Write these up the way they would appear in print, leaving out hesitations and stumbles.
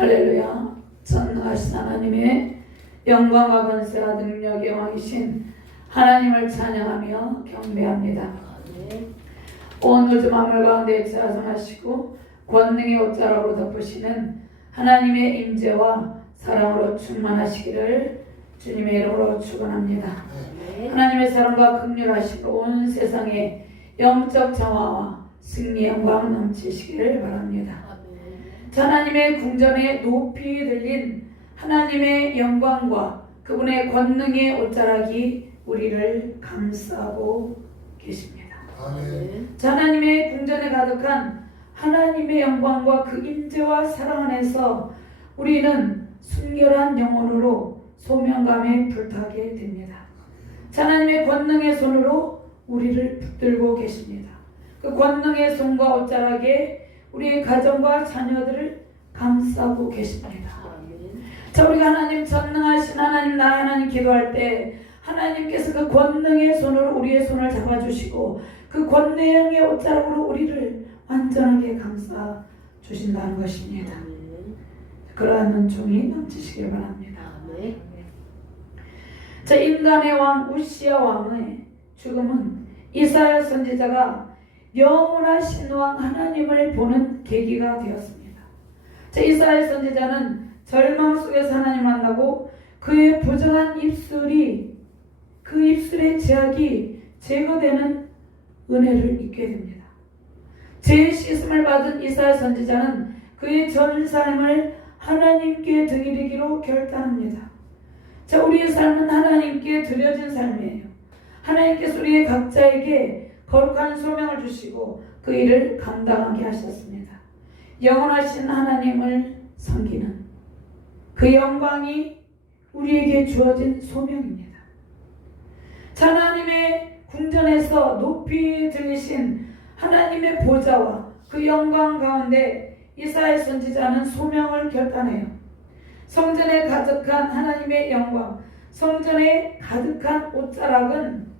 할렐루야. 전능하신 하나님의 영광과 권세와 능력의 왕이신 하나님을 찬양하며 경배합니다. 온 우주 만물 가운데 자정하시고 권능의 옷자락으로 덮으시는 하나님의 임재와 사랑으로 충만하시기를 주님의 이름으로 축원합니다. 하나님의 사랑과 긍휼하시고 온 세상에 영적 정화와 승리 영광 넘치시기를 바랍니다. 하나님의 궁전에 높이 들린 하나님의 영광과 그분의 권능의 옷자락이 우리를 감싸고 계십니다. 하나님의 궁전에 가득한 하나님의 영광과 그 임재와 사랑 안에서 우리는 순결한 영혼으로 소명감에 불타게 됩니다. 하나님의 권능의 손으로 우리를 붙들고 계십니다. 그 권능의 손과 옷자락에 우리의 가정과 자녀들을 감싸고 계십니다. 자, 우리가 하나님 전능하신 하나님 나의 하나님 기도할 때 하나님께서 그 권능의 손으로 우리의 손을 잡아주시고 그 권능의 옷자락으로 우리를 완전하게 감싸 주신다는 것입니다. 그러한 은총이 넘치시길 바랍니다. 자, 인간의 왕 우시야 왕의 죽음은 이사야 선지자가 영원하신 왕 하나님을 보는 계기가 되었습니다. 자, 이사야 선지자는 절망 속에서 하나님을 만나고 그의 부정한 입술이 그 입술의 제약이 제거되는 은혜를 잊게 됩니다. 죄의 씻음을 받은 이사야 선지자는 그의 전 삶을 하나님께 드리기로 결단합니다. 자, 우리의 삶은 하나님께 드려진 삶이에요. 하나님께서 우리의 각자에게 거룩한 소명을 주시고 그 일을 감당하게 하셨습니다. 영원하신 하나님을 섬기는 그 영광이 우리에게 주어진 소명입니다. 하나님의 궁전에서 높이 들리신 하나님의 보좌와 그 영광 가운데 이사야 선지자는 소명을 결단해요. 성전에 가득한 하나님의 영광, 성전에 가득한 옷자락은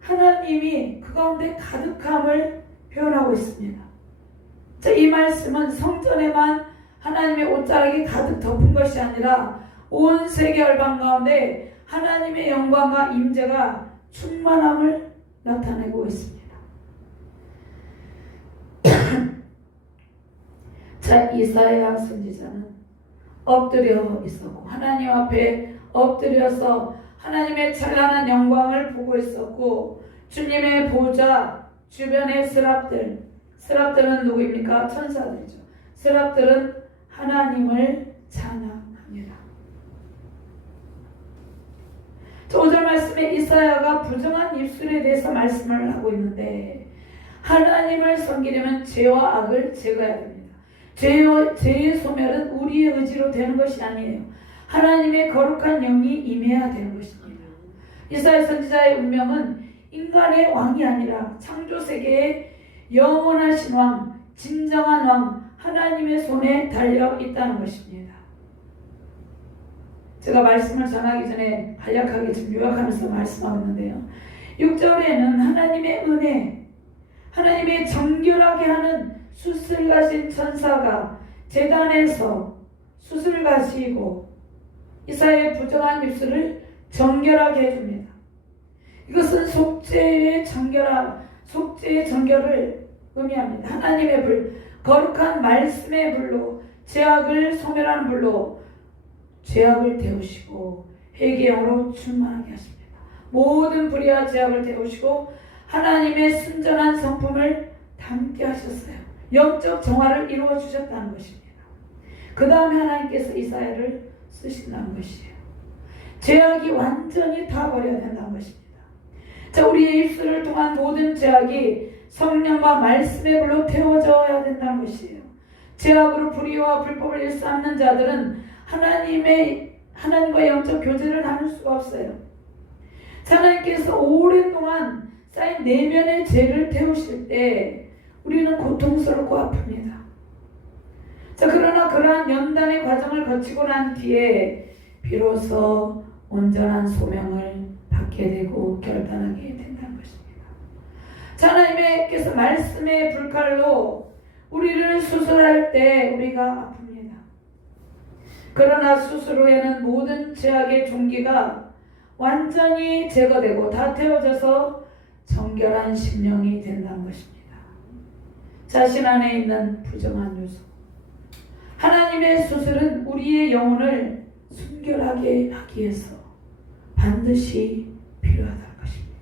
하나님이 그 가운데 가득함을 표현하고 있습니다. 자, 이 말씀은 성전에만 하나님의 옷자락이 가득 덮은 것이 아니라 온 세계 열방 가운데 하나님의 영광과 임재가 충만함을 나타내고 있습니다. 자, 이사야 선지자는 엎드려 있었고 하나님 앞에 엎드려서 하나님의 찬란한 영광을 보고 있었고 주님의 보좌 주변의 스랍들은 누구입니까? 천사들이죠. 스랍들은 하나님을 찬양합니다. 5절 말씀에 이사야가 부정한 입술에 대해서 말씀을 하고 있는데 하나님을 섬기려면 죄와 악을 제거해야 됩니다. 죄의 소멸은 우리의 의지로 되는 것이 아니에요. 하나님의 거룩한 영이 임해야 되는 것입니다. 이사야 선지자의 운명은 인간의 왕이 아니라 창조세계의 영원하신 왕, 진정한 왕, 하나님의 손에 달려 있다는 것입니다. 제가 말씀을 전하기 전에 간략하게 지금 요약하면서 말씀하고 있는데요. 6절에는 하나님의 은혜, 하나님의 정결하게 하는 숯을 가진 천사가 제단에서 숯을 가지고 이사야의 부정한 입술을 정결하게 해줍니다. 이것은 속죄의 정결을 의미합니다. 하나님의 불, 거룩한 말씀의 불로 죄악을 소멸하는 불로 죄악을 태우시고 회개의 영으로 충만하게 하십니다. 모든 불의와 죄악을 태우시고 하나님의 순전한 성품을 담게 하셨어요. 영적 정화를 이루어 주셨다는 것입니다. 그 다음에 하나님께서 이사야를 쓰신다는 것이에요. 죄악이 완전히 다 버려야 된다는 것입니다. 자, 우리의 입술을 통한 모든 죄악이 성령과 말씀의 불로 태워져야 된다는 것이에요. 죄악으로 불의와 불법을 일삼는 자들은 하나님과 영적 교제를 나눌 수가 없어요. 하나님께서 오랜 동안 쌓인 내면의 죄를 태우실 때 우리는 고통스럽고 아픕니다. 자, 그러나 그러한 연단의 과정을 거치고 난 뒤에 비로소 온전한 소명을 받게 되고 결단하게 된다는 것입니다. 하나님께서 말씀의 불칼로 우리를 수술할 때 우리가 아픕니다. 그러나 수술 후에는 모든 죄악의 종기가 완전히 제거되고 다 태워져서 정결한 심령이 된다는 것입니다. 자신 안에 있는 부정한 요소. 하나님의 수술은 우리의 영혼을 순결하게 하기 위해서 반드시 필요하다는 것입니다.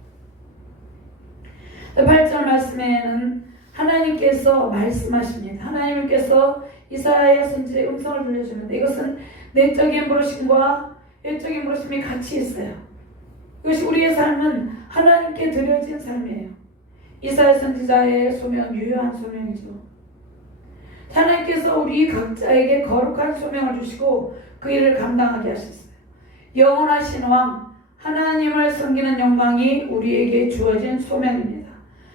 8절 말씀에는 하나님께서 말씀하십니다. 하나님께서 이사야 선지자의 음성을 들려주는데 이것은 내적인 부르심과 외적인 부르심이 같이 있어요. 이것이 우리의 삶은 하나님께 드려진 삶이에요. 이사야 선지자의 소명, 유효한 소명이죠. 하나님께서 우리 각자에게 거룩한 소명을 주시고 그 일을 감당하게 하셨어요. 영원하신 왕, 하나님을 섬기는 영광이 우리에게 주어진 소명입니다.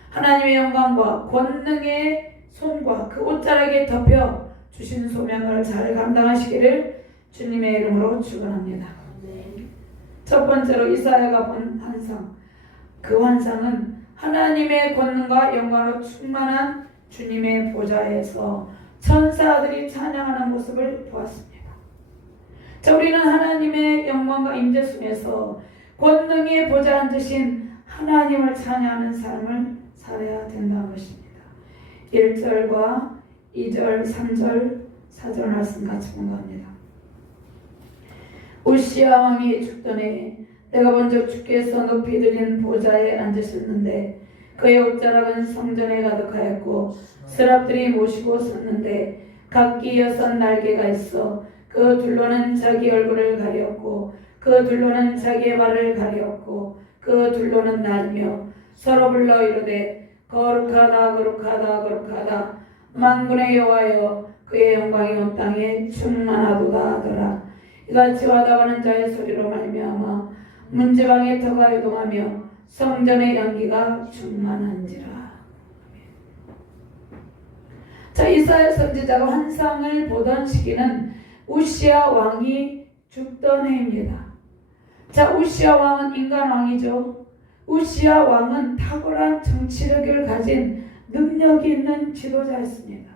하나님의 영광과 권능의 손과 그 옷자락에 덮여 주신 소명을 잘 감당하시기를 주님의 이름으로 축원합니다. 첫 번째로 이사야가 본 환상. 그 환상은 하나님의 권능과 영광으로 충만한 주님의 보좌에서 천사들이 찬양하는 모습을 보았습니다. 자, 우리는 하나님의 영광과 임재 속에서 권능의 보좌에 앉으신 하나님을 찬양하는 삶을 살아야 된다는 것입니다. 1절과 2절, 3절, 4절 말씀 같이 공부합니다. 우시야 왕이 죽던 해 내가 먼저 주께서 높이 들린 보좌에 앉으셨는데 그의 옷자락은 성전에 가득하였고 스랍들이 모시고 섰는데 각기 6 날개가 있어 그 둘로는 자기 얼굴을 가렸고 그 둘로는 자기의 발을 가렸고 그 둘로는 날며 서로 불러 이르되 거룩하다 거룩하다 거룩하다 만군의 여호와여 그의 영광이 온 땅에 충만하도다 하더라. 이같이 와다가는 자의 소리로 말미암아 문지방의 터가 이동하며 성전의 연기가 충만한지라. 자, 이사야 선지자가 환상을 보던 시기는 우시야 왕이 죽던 해입니다. 자, 우시야 왕은 인간 왕이죠. 우시야 왕은 탁월한 정치력을 가진 능력이 있는 지도자였습니다.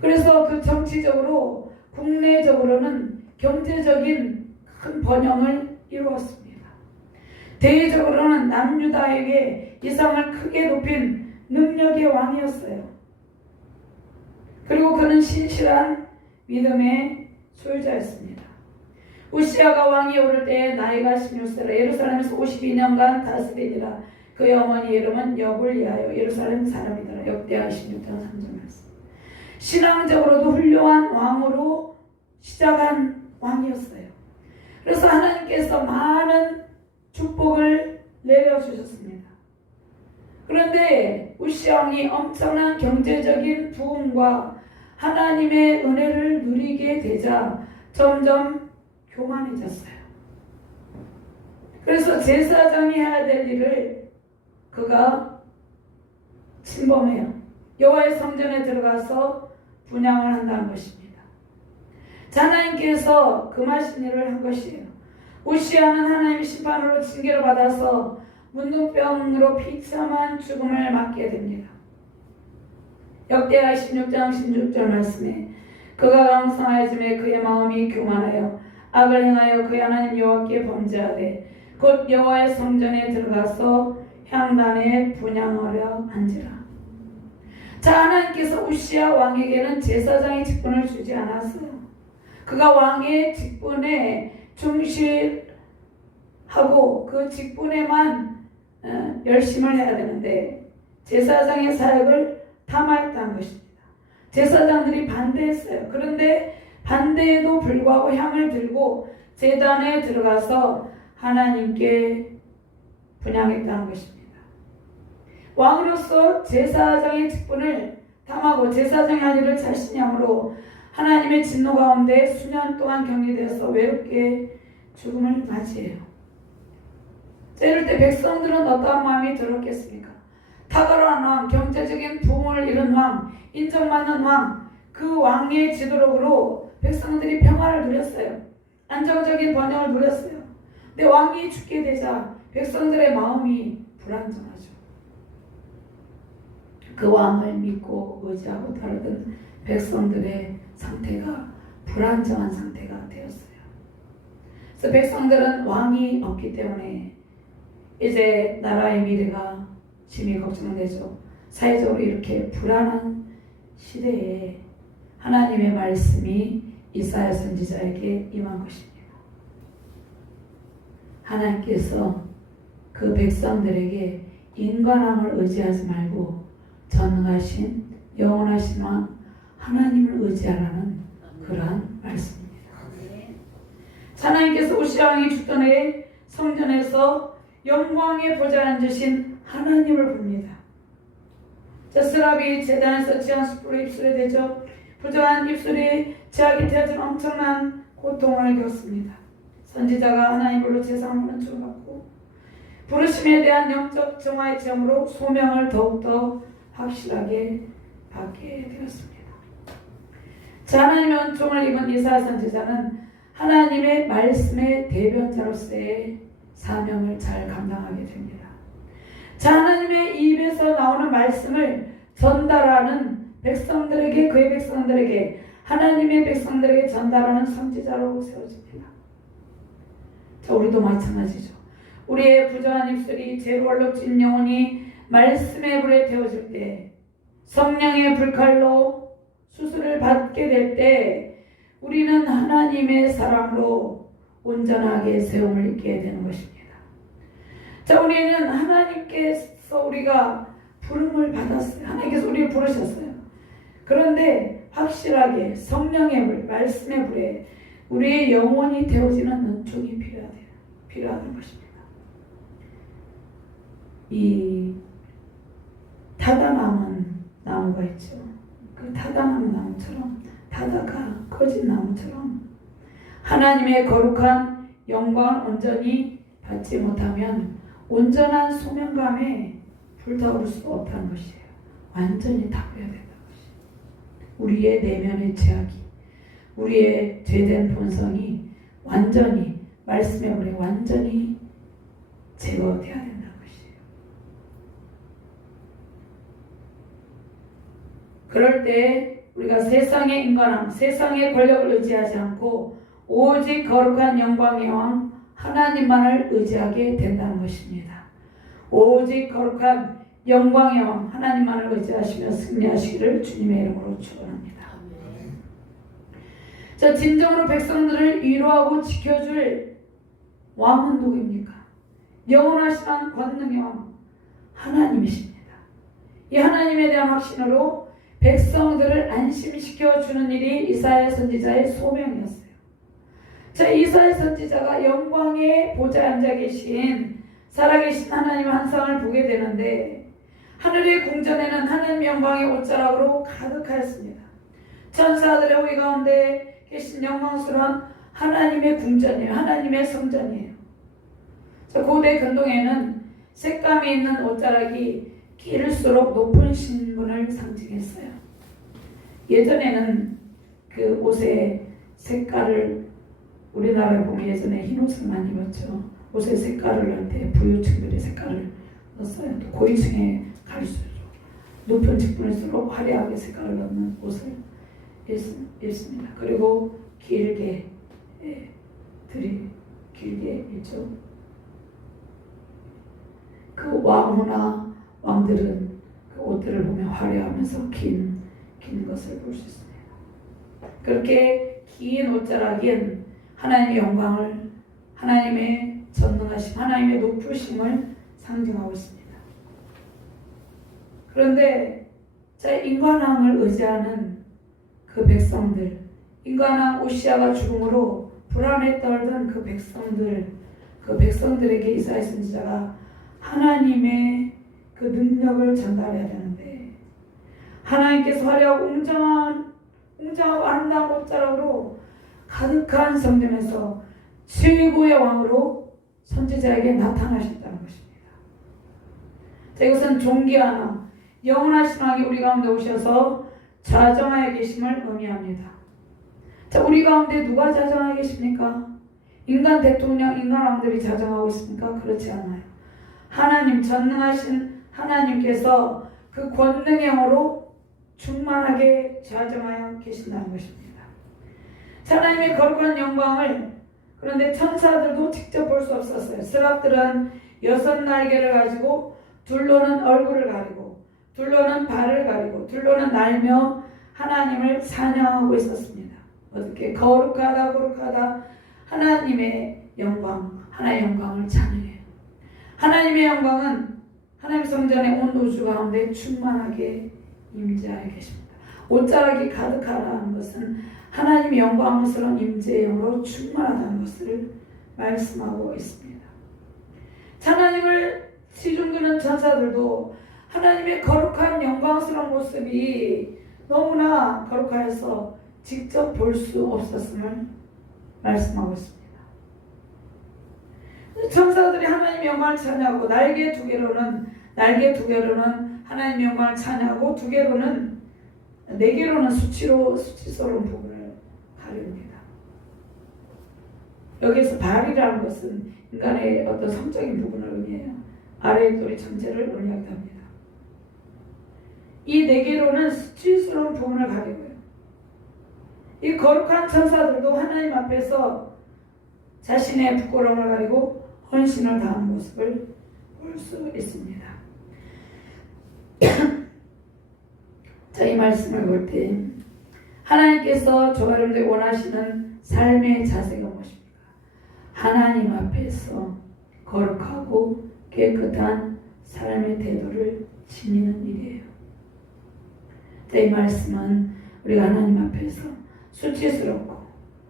그래서 그 정치적으로 국내적으로는 경제적인 큰 번영을 이루었습니다. 대외적으로는 남유다에게 이상을 크게 높인 능력의 왕이었어요. 그리고 그는 신실한 믿음의 소유자였습니다. 우시야가 왕이 오를 때 나이가 16세라 예루살렘에서 52년간 다스리니라. 그의 어머니 이름은 여골리아요 예루살렘 사람이더라. 역대하 26장 3절 말씀. 신앙적으로도 훌륭한 왕으로 시작한 왕이었어요. 그래서 하나님께서 많은 축복을 내려주셨습니다. 그런데 우시야 왕이 엄청난 경제적인 부흥과 하나님의 은혜를 누리게 되자 점점 교만해졌어요. 그래서 제사장이 해야 될 일을 그가 침범해요. 여호와의 성전에 들어가서 분향을 한다는 것입니다. 하나님께서 금하신 일을 한 것이에요. 우시야는 하나님의 심판으로 징계를 받아서 문둥병으로 비참한 죽음을 맞게 됩니다. 역대하 16장 16절 말씀에 그가 강성하여짐에 그의 마음이 교만하여 악을 행하여 그의 하나님 여호와께 범죄하되 곧 여호와의 성전에 들어가서 향단에 분향하려 한지라. 자, 하나님께서 우시야 왕에게는 제사장의 직분을 주지 않았어요. 그가 왕의 직분에 충실하고 그 직분에만 열심을 해야 되는데 제사장의 사역을 탐하였다는 것입니다. 제사장들이 반대했어요. 그런데 반대에도 불구하고 향을 들고 제단에 들어가서 하나님께 분향했다는 것입니다. 왕으로서 제사장의 직분을 탐하고 제사장의 할 일을 자신이 함으로 하나님의 진노 가운데 수년 동안 격리되어서 외롭게 죽음을 맞이해요. 이럴 때 백성들은 어떠한 마음이 들었겠습니까? 탁월한 왕, 경제적인 부흥을 이룬 왕, 인정받는 왕, 그 왕의 지도력으로 백성들이 평화를 누렸어요. 안정적인 번영을 누렸어요. 근데 왕이 죽게 되자 백성들의 마음이 불안정하죠. 그 왕을 믿고 의지하고 따르던 백성들의 상태가 불안정한 상태가 되었어요. 그래서 백성들은 왕이 없기 때문에 이제 나라의 미래가 심히 걱정되죠. 사회적으로 이렇게 불안한 시대에 하나님의 말씀이 이사야 선지자에게 임한 것입니다. 하나님께서 그 백성들에게 인간함을 의지하지 말고 전능하신 영원하신 왕 하나님을 의지하라는 그러한 말씀입니다. 하나님께서 우시아 왕이 죽던 해에 성전에서 영광의 보좌에 앉으신 하나님을 봅니다. 자, 스랍이 제단에서 지한 숯불을 입술에 대죠. 부정한 입술이 제약이 되어진 엄청난 고통을 겪습니다. 선지자가 하나님으로 제사함을 받고 부르심에 대한 영적 정화의 체험으로 소명을 더욱더 확실하게 받게 되었습니다. 자, 하나님의 은총을 입은 이사야 선지자는 하나님의 말씀의 대변자로서의 사명을 잘 감당하게 됩니다. 자, 하나님의 입에서 나오는 말씀을 전달하는 백성들에게, 그의 백성들에게, 하나님의 백성들에게 전달하는 선지자로 세워집니다. 자, 우리도 마찬가지죠. 우리의 부정한 입술이 죄로 얼룩진 영혼이 말씀의 불에 태워질 때, 성령의 불칼로 수술을 받게 될 때, 우리는 하나님의 사랑으로 온전하게 세움을 입게 되는 것입니다. 자, 우리는 하나님께서 우리가 부름을 받았어요. 하나님께서 우리를 부르셨어요. 그런데 확실하게 성령의 불, 말씀의 불에 우리의 영혼이 되어지는 은총이 필요하다는 것입니다. 이 타다나무 나무가 있죠. 그 타다나무 나무처럼, 타다가 커진 나무처럼 하나님의 거룩한 영광을 온전히 받지 못하면 온전한 소명감에 불타오를 수 없다는 것이에요. 완전히 타고야 된다는 것이에요. 우리의 내면의 죄악이, 우리의 죄된 본성이 완전히 말씀의 불에 완전히 제거되어야 된다는 것이에요. 그럴 때 우리가 세상의 인간함, 세상의 권력을 의지하지 않고 오직 거룩한 영광의 왕 하나님만을 의지하게 된다는 것입니다. 오직 거룩한 영광의 왕 하나님만을 의지하시며 승리하시기를 주님의 이름으로 축원합니다. 자, 진정으로 백성들을 위로하고 지켜줄 왕은 누구입니까? 영원하신 권능의 왕 하나님이십니다. 이 하나님에 대한 확신으로 백성들을 안심시켜 주는 일이 이사야 선지자의 소명이었어요. 자, 이사야 선지자가 영광의 보좌에 앉아 계신 살아계신 하나님의 환상을 보게 되는데 하늘의 궁전에는 하나님의 영광의 옷자락으로 가득하였습니다. 천사들의 호위 가운데 계신 영광스러운 하나님의 궁전이에요. 하나님의 성전이에요. 자, 고대 근동에는 색감이 있는 옷자락이 길수록 높은 신분을 상징했어요. 예전에는 그 옷의 색깔을 우리나라에 보면 예전에 흰 옷을 많이 입었죠. 옷의 색깔을 넣을 때 부유층들의 색깔을 넣었어요. 또 고위층에 갈수록 높은 직분일수록 화려하게 색깔을 넣는 옷을 입습니다. 그리고 길게 길게 입죠. 그 왕후나 왕들은 그 옷들을 보면 화려하면서 긴 것을 볼 수 있습니다. 그렇게 긴 옷자락인 하나님의 영광을, 하나님의 전능하심, 하나님의 높으심을 상징하고 있습니다. 그런데 자, 인간왕을 의지하는 그 백성들, 인간왕 우시아가 죽음으로 불안에 떨던 그 백성들에게 이사야 선지자가 하나님의 그 능력을 전달해야 되는데 하나님께서 화려하고 웅장하고 아름다운 옷자락으로 가득한 성전에서 최고의 왕으로 선지자에게 나타나셨다는 것입니다. 자, 이것은 존귀하나 영원하신 왕이 우리 가운데 오셔서 좌정하여 계심을 의미합니다. 자, 우리 가운데 누가 좌정하여 계십니까? 인간 대통령, 인간 왕들이 좌정하고 있습니까? 그렇지 않아요. 하나님, 전능하신 하나님께서 그 권능의 영으로 충만하게 좌정하여 계신다는 것입니다. 하나님의 거룩한 영광을 그런데 천사들도 직접 볼 수 없었어요. 스랍들은 6날개를 가지고 둘로는 얼굴을 가리고 둘로는 발을 가리고 둘로는 날며 하나님을 찬양하고 있었습니다. 어떻게 거룩하다 거룩하다 하나님의 영광, 하나의 영광을 찬양해요. 하나님의 영광은 하나님 성전의 온 우주 가운데 충만하게 임재하여 계십니다. 옷자락이 가득하다는 것은 하나님의 영광스러운 임재의 영으로 충만하다는 것을 말씀하고 있습니다. 하나님을 시중드는 천사들도 하나님의 거룩한 영광스러운 모습이 너무나 거룩하여서 직접 볼 수 없었음을 말씀하고 있습니다. 천사들이 하나님의 영광을 찬양하고 날개 두 개로는 하나님의 영광을 찬양하고 네 개로는 수치스러운 부분을 가립니다. 여기서 발이라는 것은 인간의 어떤 성적인 부분을 의미해요. 아래의 똘이 전체를 의미하기도 합니다. 이 네 개로는 수치스러운 부분을 가리고요. 이 거룩한 천사들도 하나님 앞에서 자신의 부끄러움을 가리고 헌신을 다하는 모습을 볼 수 있습니다. 자, 이 말씀을 볼 때 하나님께서 저와 여러분들이 원하시는 삶의 자세가 무엇입니까? 하나님 앞에서 거룩하고 깨끗한 삶의 태도를 지니는 일이에요. 자, 이 말씀은 우리가 하나님 앞에서 수치스럽고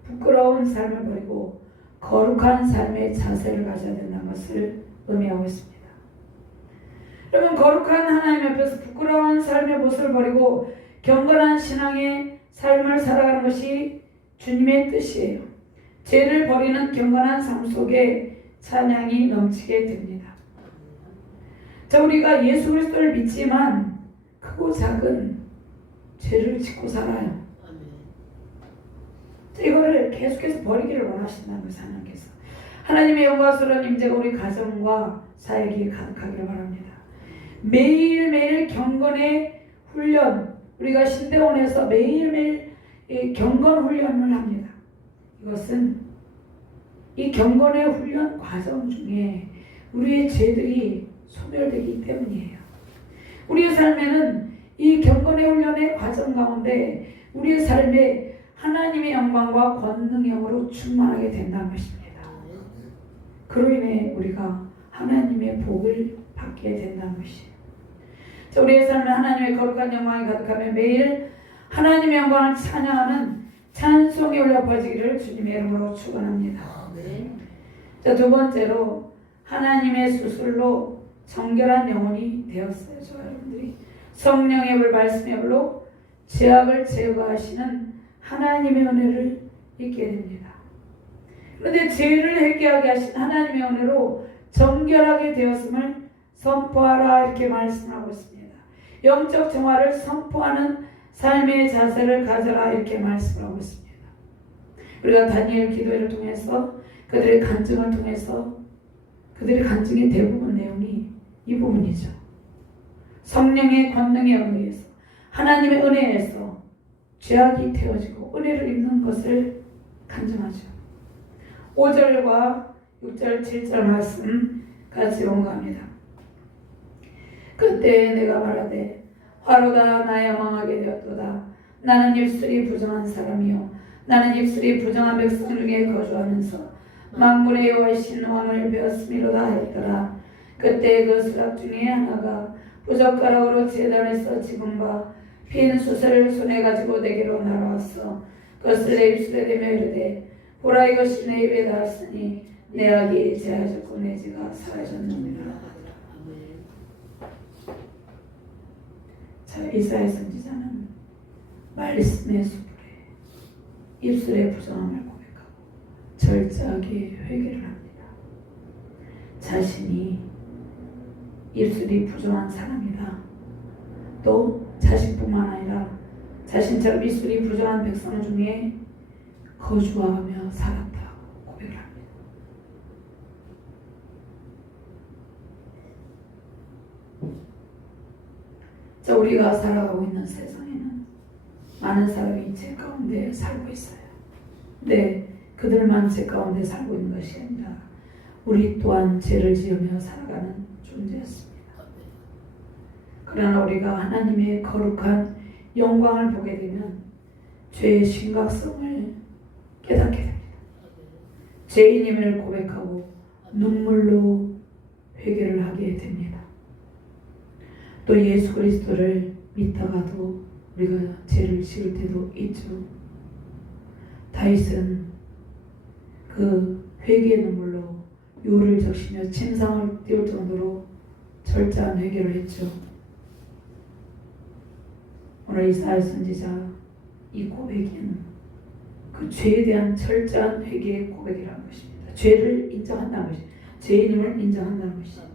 부끄러운 삶을 버리고 거룩한 삶의 자세를 가져야 된다는 것을 의미하고 있습니다. 여러분, 거룩한 하나님 앞에서 부끄러운 삶의 모습을 버리고 경건한 신앙의 삶을 살아가는 것이 주님의 뜻이에요. 죄를 버리는 경건한 삶 속에 찬양이 넘치게 됩니다. 자, 우리가 예수 그리스도를 믿지만 크고 작은 죄를 짓고 살아요. 이거를 계속해서 버리기를 원하신다는 것을 하나님께서. 하나님의 영광스러운 임재가 우리 가정과 사역에 가득하기를 바랍니다. 매일매일 경건의 훈련, 우리가 신대원에서 매일매일 경건 훈련을 합니다. 이것은 이 경건의 훈련 과정 중에 우리의 죄들이 소멸되기 때문이에요. 우리의 삶에는 이 경건의 훈련의 과정 가운데 우리의 삶에 하나님의 영광과 권능의 영으로 충만하게 된다는 것입니다. 그로 인해 우리가 하나님의 복을 받게 된다는 것이에요. 자, 우리의 삶에 하나님의 거룩한 영광이 가득하며 매일 하나님의 영광을 찬양하는 찬송이 올려 퍼지기를 주님의 이름으로 축원합니다. 자, 두 번째로 하나님의 수술로 정결한 영혼이 되었어요. 저와 여러분들이 성령의 불, 말씀의 불로 죄악을 제거하시는 하나님의 은혜를 잊게 됩니다. 그런데 죄를 회개하게 하신 하나님의 은혜로 정결하게 되었음을 선포하라 이렇게 말씀하고 있습니다. 영적 정화를 선포하는 삶의 자세를 가져라 이렇게 말씀하고 있습니다. 우리가 다니엘 기도회를 통해서 그들의 간증을 통해서 그들의 간증의 대부분 내용이 이 부분이죠. 성령의 권능에 의해서 하나님의 은혜에서 죄악이 태워지고 은혜를 입는 것을 간증하죠. 5절과 6절 7절 말씀 같이 용감합니다. 그때 내가 말하되 화로다 나야 망하게 되었도다. 나는 입술이 부정한 사람이요 나는 입술이 부정한 백성 중에 거주하면서 만군의 여호와이신 왕을 배웠음이로다 했더라. 그때 그 수락 중에 하나가 부젓가락으로 제단에서 집은 바 핀 숯을 손에 가지고 내게로 날아왔어. 그것을 내 입술에 대며 이르되 보라 이것이 내 입에 닿았으니 내 악이 제하였고 내 죄가 사라졌느니라. 자, 이사야 선지자는 말씀의 수풀에 입술의 부정함을 고백하고 절제하게 회개를 합니다. 자신이 입술이 부정한 사람이다. 또 자신뿐만 아니라 자신처럼 입술이 부정한 백성 중에 거주하며 살았다고 고백을 합니다. 자, 우리가 살아가고 있는 세상에는 많은 사람이 죄 가운데 살고 있어요. 네, 그들만 죄 가운데 살고 있는 것이 아니라 우리 또한 죄를 지으며 살아가는 존재였습니다. 그러나 우리가 하나님의 거룩한 영광을 보게 되면 죄의 심각성을 깨닫게 됩니다. 죄인임을 고백하고 눈물로 회개를 하게 됩니다. 또 예수 그리스도를 믿다가도 우리가 죄를 지을 때도 있죠. 다윗은 그 회개의 눈물로 요를 적시며 침상을 띄울 정도로 철저한 회개를 했죠. 오늘 이사야 선지자 이 고백은 그 죄에 대한 철저한 회개의 고백이라는 것입니다. 죄를 인정한다는 것입니다. 죄인임을 인정한다는 것입니다.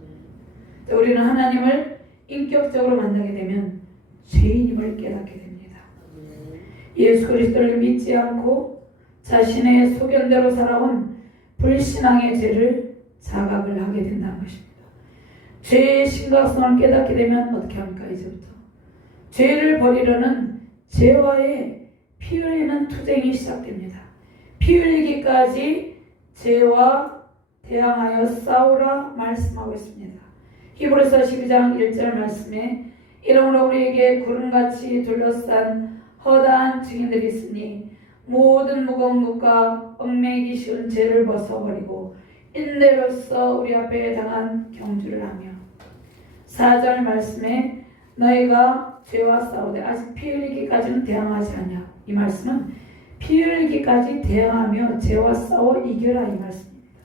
우리는 하나님을 인격적으로 만나게 되면 죄인임을 깨닫게 됩니다. 예수 그리스도를 믿지 않고 자신의 소견대로 살아온 불신앙의 죄를 자각을 하게 된다는 것입니다. 죄의 심각성을 깨닫게 되면 어떻게 합니까? 이제부터 죄를 버리려는 죄와의 피 흘리는 투쟁이 시작됩니다. 피 흘리기까지 죄와 대항하여 싸우라 말씀하고 있습니다. 히브리서 12장 1절 말씀에 이러므로 우리에게 구름같이 둘러싼 허다한 증인들이 있으니 모든 무거운 묵과 얽매이기 쉬운 죄를 벗어버리고 인내로써 우리 앞에 당한 경주를 하며 4절 말씀에 너희가 죄와 싸우되 아직 피 흘리기까지는 대항하지 않냐. 이 말씀은 피 흘리기까지 대항하며 죄와 싸워 이겨라 이 말씀입니다.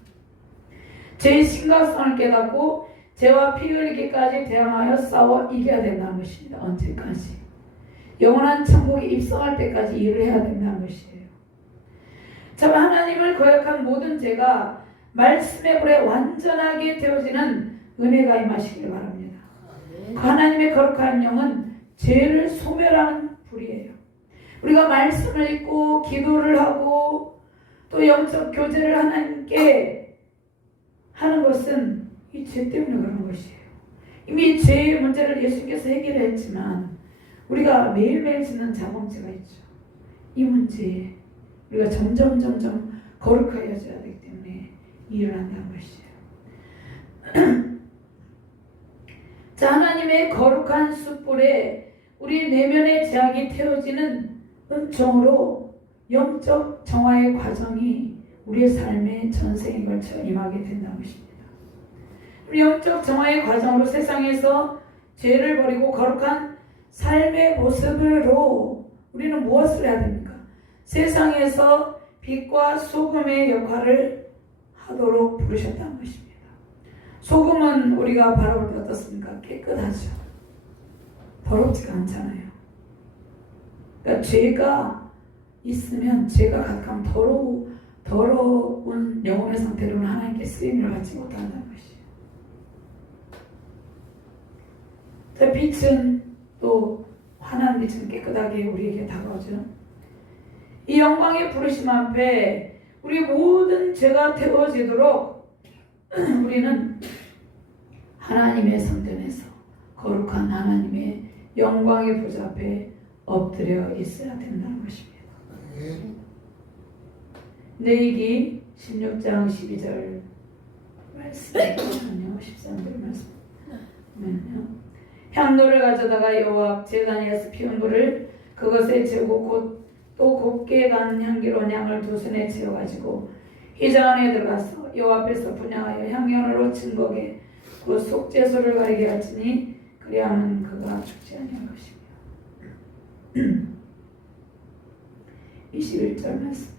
죄의 심각성을 깨닫고 죄와 피 흘리기까지 대항하여 싸워 이겨야 된다는 것입니다. 언제까지? 영원한 천국에 입성할 때까지 일을 해야 된다는 것이에요. 참 하나님을 거역한 모든 죄가 말씀의 불에 완전하게 되어지는 은혜가 임하시길 바랍니다. 하나님의 거룩한 영은 죄를 소멸하는 불이에요. 우리가 말씀을 읽고 기도를 하고 또 영적 교제를 하나님께 하는 것은 이 죄 때문에 그런 것이에요. 이미 죄의 문제를 예수님께서 해결했지만 우리가 매일매일 짓는 자범죄가 있죠. 이 문제에 우리가 점점 거룩하여져야 되기 때문에 일을 한다는 것이에요. 자, 하나님의 거룩한 숯불에 우리 내면의 제약이 태워지는 은총으로 영적 정화의 과정이 우리의 삶의 전생에 걸쳐 임하게 된다는 것입니다. 우리 영적 정화의 과정으로 세상에서 죄를 버리고 거룩한 삶의 모습으로 우리는 무엇을 해야 됩니까? 세상에서 빛과 소금의 역할을 하도록 부르셨다는 것입니다. 소금은 우리가 바라볼 때 어떻습니까? 깨끗하죠. 더럽지가 않잖아요. 그러니까 죄가 있으면 죄가 가득하면 더러운 영혼의 상태로는 하나님께 쓰임을 받지 못한다는 것이에요. 자, 빛은 또 환한 빛은 깨끗하게 우리에게 다가오죠. 이 영광의 부르심 앞에 우리 모든 죄가 태워지도록 우리는 하나님의 성전에서 거룩한 하나님의 영광의 보좌 앞에 엎드려 있어야 된다는 것입니다. 레위기 16장 12절 말씀이거든요. 13절 말씀 보면요. 향로를 가져다가 여호와 앞 제단에서 피운 불을 그것에 재고 곧 또 곱게 간 향기로운 양을 두 손에 채워가지고 휘장 안에 들어가서 여호와 앞에서 분향하여 향연으로 증거게 그 속죄소를 가리게 하시니 그리하면 그가 죽지 아니할 것이며 21절 말씀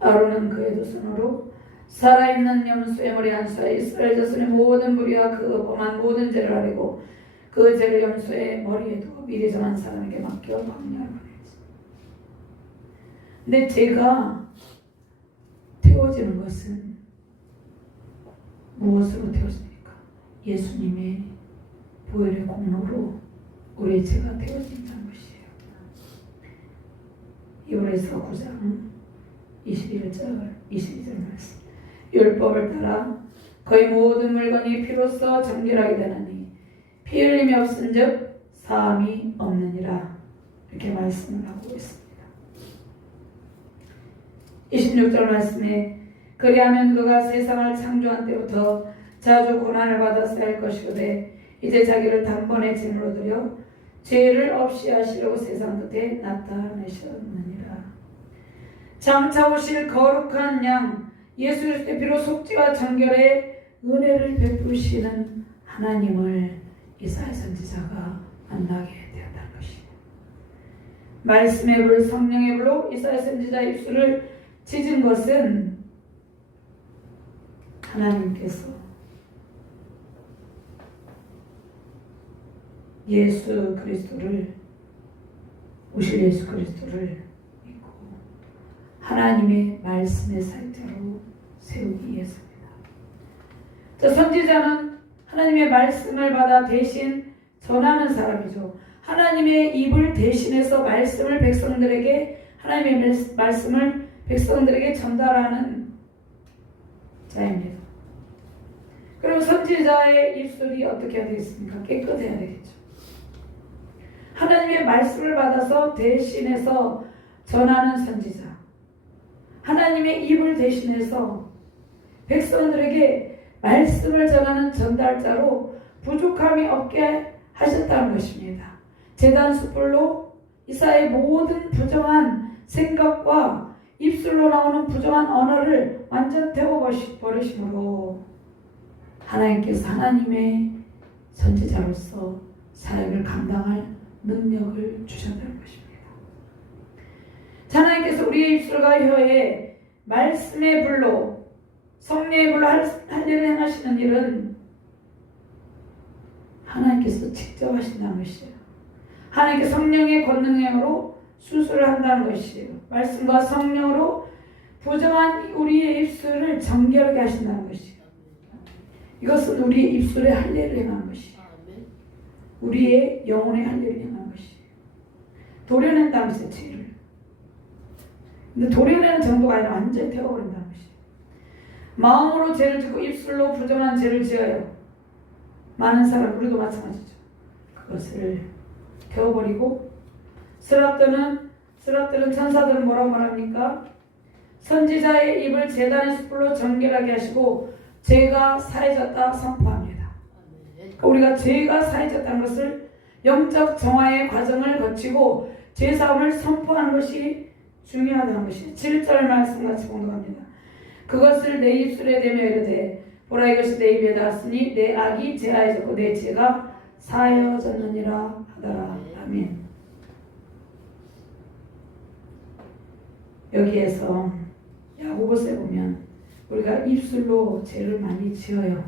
아론은 그의 두 손으로 살아있는 염소의 머리 한 쌍 이스라엘 자손의 모든 무리와 그 범한 모든 죄를 아뢰고 그 죄를 염소의 머리에 두고 미리 정한 사람에게 맡겨 광야를 보내지. 근데 죄가 태워지는 것은 무엇으로 태워집니까? 예수님의 보혈의 공로로 우리의 죄가 태워진다는 것이에요. 히브리서 9장 21절 22절 말씀 율법을 따라 거의 모든 물건이 피로써 정결하게 되나니 피 흘림이 없은즉 사함이 없느니라 이렇게 말씀을 하고 있습니다. 26절 말씀에 그리하면 그가 세상을 창조한 때부터 자주 고난을 받았어야 할 것이거든 이제 자기를 단번에 제물로 드려 죄를 없이 하시려고 세상 끝에 나타내셨느니라. 장차 오실 거룩한 양 예수 그리스도의 피로 속죄와 정결의 은혜를 베푸시는 하나님을 이사야 선지자가 만나게 되었다는 것이에요. 말씀의 불 성령의 불로 이사야 선지자의 입술을 찢은 것은 하나님께서 예수 그리스도를 오실 예수 그리스도를 믿고 하나님의 말씀의 사역자로 세우기 위해서입니다. 자, 선지자는 하나님의 말씀을 받아 대신 전하는 사람이죠. 하나님의 입을 대신해서 말씀을 백성들에게 하나님의 말씀을 백성들에게 전달하는 자입니다. 그럼 선지자의 입술이 어떻게 해야 되겠습니까? 깨끗해야 되겠죠. 하나님의 말씀을 받아서 대신해서 전하는 선지자, 하나님의 입을 대신해서 백성들에게 말씀을 전하는 전달자로 부족함이 없게 하셨다는 것입니다. 제단 숯불로 이사야의 모든 부정한 생각과 입술로 나오는 부정한 언어를 완전 태워버리심으로 하나님께서 하나님의 선지자로서 사역을 감당할 능력을 주셨다는 것입니다. 하나님께서 우리의 입술과 혀에 말씀의 불로 성령의 불로 할 일을 행하시는 일은 하나님께서 직접 하신다는 것이에요. 하나님께서 성령의 권능으로 수술을 한다는 것이에요. 말씀과 성령으로 부정한 우리의 입술을 정결하게 하신다는 것이에요. 이것은 우리의 입술에 할 일을 행하는 것이에요. 우리의 영혼에 할 일을 행하는 것이에요. 도려낸다는 것이에요. 죄를. 근데 도려내는 정도가 아니라 완전히 태워버린다는 것이에요. 마음으로 죄를 짓고 입술로 부정한 죄를 지어요. 많은 사람, 우리도 마찬가지죠. 그것을 태워버리고 스랍들은 천사들은 뭐라고 말합니까? 선지자의 입을 제단의 숯불로 정결하게 하시고 죄가 사해졌다 선포합니다. 우리가 죄가 사해졌다는 것을 영적 정화의 과정을 거치고 죄사함을 선포하는 것이 중요하다는 것이 7절 말씀같이 공동합니다. 그것을 내 입술에 대며 이르되 보라 이것이 내 입에 닿았으니 내 악이 제하여졌고 내 죄가 사하여졌느니라 하더라. 아멘. 여기에서 야고보서에 보면 우리가 입술로 죄를 많이 지어요.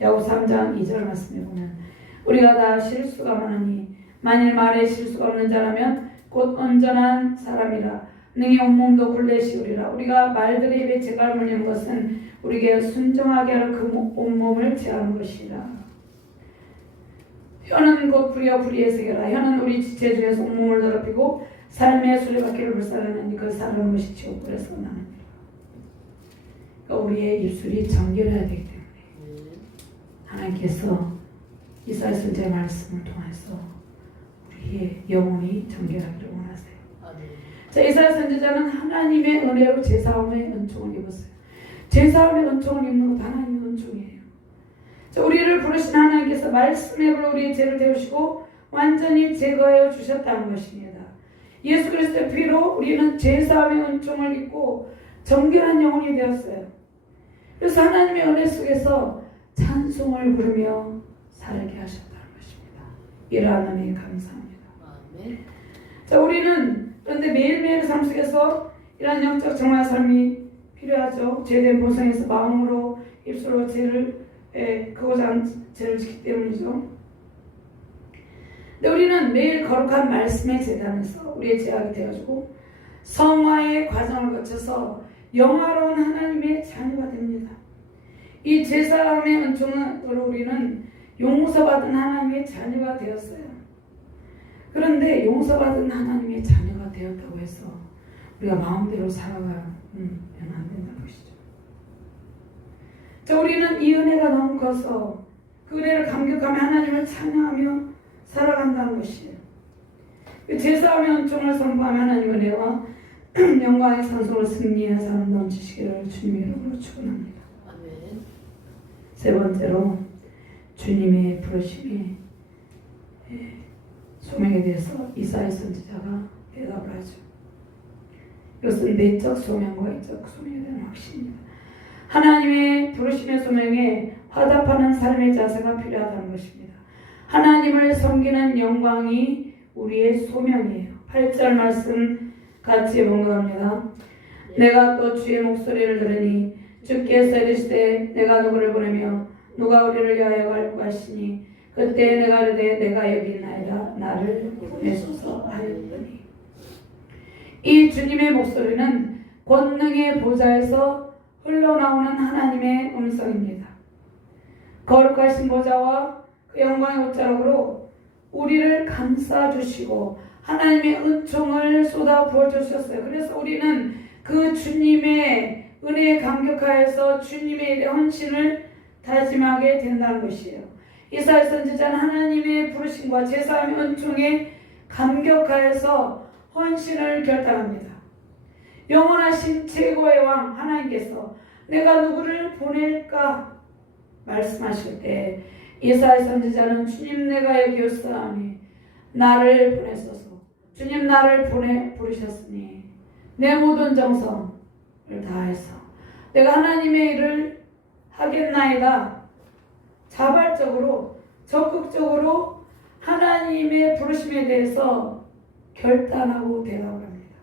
야고보 3장 2절 말씀에 보면 우리가 다 실수가 많으니 만일 말에 실수가 없는 자라면 곧 온전한 사람이라 능히 온몸도 굴레시우리라. 우리가 말들의 입에 죄가 물리는 것은 우리에게 순종하게 하는 그 온몸을 제하는 것이라. 혀는 곧 불이여 불의의 세계라. 혀는 우리 지체 중에서 온몸을 더럽히고 삶의 수레바퀴를 불살르느니 그 사르는 것이 지옥불에서 나느니라. 그러니까 우리의 입술이 정결해야 되기 때문에 하나님께서 이사야 선지자의 말씀을 통해서 우리의 영혼이 정결하기를 원하세요. 자, 이사야 선지자는 하나님의 은혜로 제사함의 은총을 입었어요. 제사함의 은총을 입는 것도 하나님의 은총이에요. 자, 우리를 부르신 하나님께서 말씀의 불로 우리의 죄를 데우시고 완전히 제거하여 주셨다는 것입니다. 예수 그리스도의 피로 우리는 제사함의 은총을 입고 정결한 영혼이 되었어요. 그래서 하나님의 은혜 속에서 찬송을 부르며 살게 하셨다는 것입니다. 이러한 은혜에 감사합니다. 자, 우리는 그런데 매일매일 삶 속에서 이러한 영적 정화의 삶이 필요하죠. 죄된 보상에서 마음으로 입술로 죄를 그고자 죄를 짓기 때문이죠. 근데 우리는 매일 거룩한 말씀의 재단에서 우리의 죄악이 되어지고 성화의 과정을 거쳐서 영화로운 하나님의 자녀가 됩니다. 이 제사함의 은총으로 우리는 용서받은 하나님의 자녀가 되었어요. 그런데 용서받은 하나님의 자녀가 되었다고 해서 우리가 마음대로 살아가면 안 된다는 것이죠. 자, 우리는 이 은혜가 너무 커서 그 은혜를 감격하며 하나님을 찬양하며 살아간다는 것이에요. 제사함의 은총을 선포하며 하나님의 은혜와 영광의 산소로 승리의 삶 넘치시기를 주님의 이름으로 축원합니다. 아멘. 세 번째로 주님의 부르심이 소명에 대해서 이사야 선지자가 대답을 하죠. 이것은 내적 소명과 인적 소명에 대한 확신입니다. 하나님의 부르심의 소명에 화답하는 삶의 자세가 필요하다는 것입니다. 하나님을 섬기는 영광이 우리의 소명이에요. 8절 말씀 같이 봉독합니다. 내가 또 주의 목소리를 들으니 주께서 이르시되 내가 누구를 보내며 누가 우리를 위하여 갈고 하시니 그때 내가 이르되 내가 여기 있나이다 나를 보내소서 하였더니. 이 주님의 목소리는 권능의 보좌에서 흘러나오는 하나님의 음성입니다. 거룩하신 보좌와 그 영광의 옷자락으로 우리를 감싸주시고 하나님의 은총을 쏟아 부어주셨어요. 그래서 우리는 그 주님의 은혜에 감격하여서 주님의 헌신을 다짐하게 된다는 것이에요. 이사야 선지자는 하나님의 부르심과 제사함의 은총에 감격하여서 헌신을 결단합니다. 영원하신 최고의 왕 하나님께서 내가 누구를 보낼까 말씀하실 때 이사야 선지자는 주님 내가 여기 있사오니 나를 보내소서. 주님 나를 부르셨으니 내 모든 정성을 다해서 내가 하나님의 일을 하겠나이다. 자발적으로 적극적으로 하나님의 부르심에 대해서 결단하고 대답을 합니다.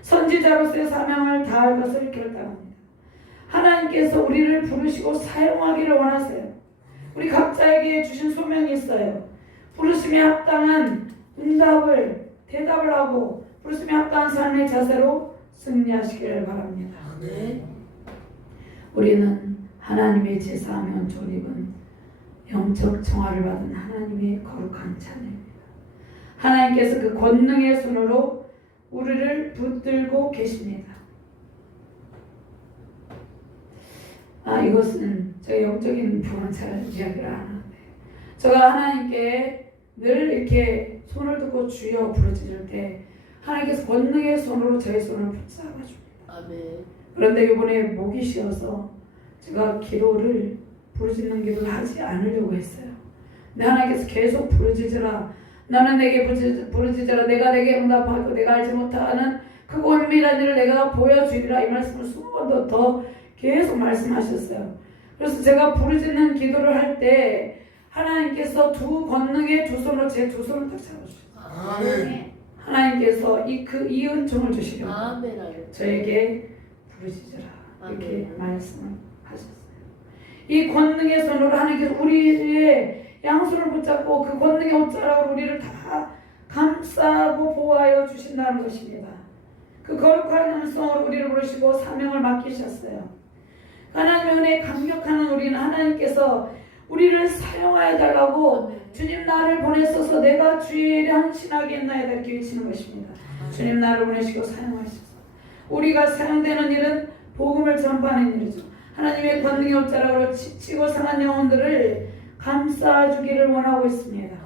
선지자로서의 사명을 다할 것을 결단합니다. 하나님께서 우리를 부르시고 사용하기를 원하세요. 우리 각자에게 주신 소명이 있어요. 부르심에 합당한 대답을 하고 부르심에 합당한 삶의 자세로 승리하시기를 바랍니다. 네. 우리는 하나님의 제사하며 조립은 영적 청화를 받은 하나님의 거룩한 자녀입니다. 하나님께서 그 권능의 손으로 우리를 붙들고 계십니다. 이것은 제가 영적인 부분은 잘 이야기를 안 하는데 제가 하나님께 늘 이렇게 손을 듣고 주여 부르짖을 때 하나님께서 권능의 손으로 저의 손을 붙잡아 줍니다. 아멘. 그런데 이번에 목이 쉬어서 제가 기도를 부르짖는 기도를 하지 않으려고 했어요. 근데 하나님께서 계속 부르짖으라. 나는 내게 부르짖으라. 내가 내게 응답하고 내가 알지 못하는 그 은밀한 일을 내가 보여주리라. 이 말씀을 20번도 더 계속 말씀하셨어요. 그래서 제가 부르짖는 기도를 할 때 하나님께서 두 권능의 두 손으로 제 두 손을 딱 잡아주셨어요. 아멘. 하나님께서 이 은총을 주시려고 아멘. 저에게 부르짖으라 이렇게 아멘. 말씀을 하셨어요. 이 권능의 손으로 하나님께서 우리의 양손을 붙잡고 그 권능의 옷자락으로 우리를 다 감싸고 보호하여 주신다는 것입니다. 그 거룩한 음성으로 우리를 부르시고 사명을 맡기셨어요. 하나님의 은혜에 감격하는 우리는 하나님께서 우리를 사용하여 달라고 주님 나를 보내소서 내가 주의 일에 헌신하겠나이다 이렇게 외치는 것입니다. 주님 나를 보내시고 사용하소서. 우리가 사용되는 일은 복음을 전파하는 일이죠. 하나님의 권능의 옷자락으로 지치고 상한 영혼들을 감싸주기를 원하고 있습니다.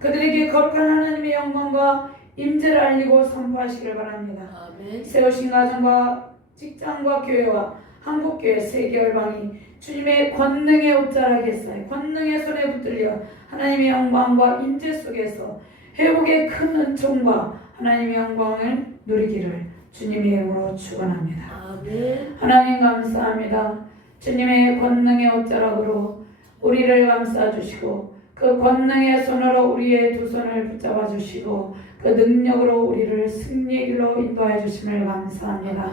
그들에게 거룩한 하나님의 영광과 임재를 알리고 선포하시기를 바랍니다. 아멘. 세우신 가정과 직장과 교회와 한국교회 세계열방이 주님의 권능의 옷자락에서 권능의 손에 붙들려 하나님의 영광과 임재 속에서 회복의 큰 은총과 하나님의 영광을 누리기를 주님의 이름으로 축원합니다. 아멘. 하나님 감사합니다. 주님의 권능의 옷자락으로 우리를 감싸주시고 그 권능의 손으로 우리의 두 손을 붙잡아 주시고 그 능력으로 우리를 승리의 길로 인도해 주심을 감사합니다.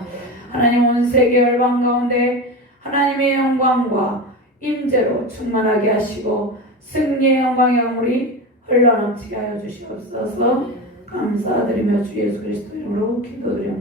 하나님 온 세계 열방 가운데 하나님의 영광과 임재로 충만하게 하시고 승리의 영광의 영물이 흘러넘치게 하여 주시옵소서. 감사드리며 주 예수 그리스도 이름으로 기도드립니다.